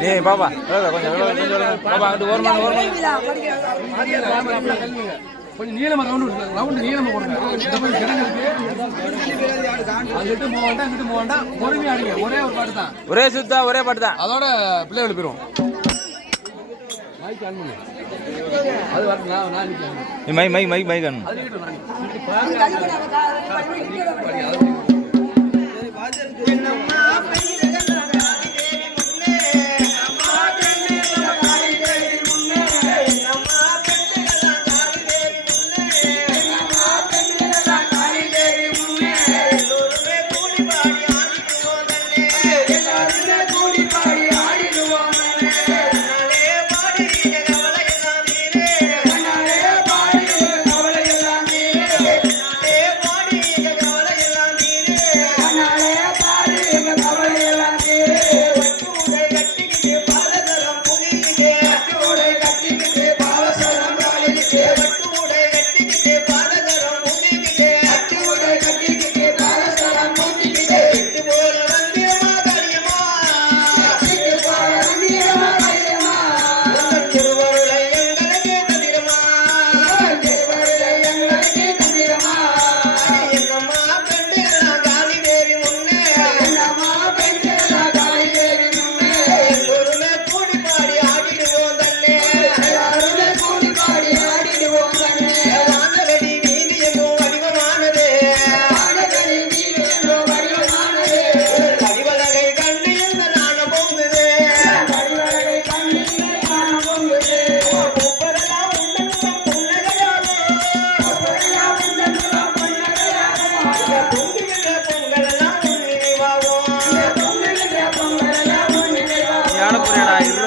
நீ பாப்பா கொஞ்சம். பாப்பா அங்கிட்டு ஓரமா ஓரமா கல்விங்க கொஞ்சம் நீளமா ரவுண்டு ரவுண்டு நீளமா கொடுங்க இந்த பக்கம் கிடங்கு இருக்கு அங்கிட்டு போக வேண்டாம் இங்கிட்டு போக வேண்டாம் பொறுமையா அடிங்க. ஒரே ஒரு பாட்டு தான். ஒரே சுத்தா ஒரே பாட்டு தான். அதோட பிள்ளை எழுப்பிடுவோம். மை மை மை மை கண்ணு ഹൺഡ്രഡ് ആയിരുന്നു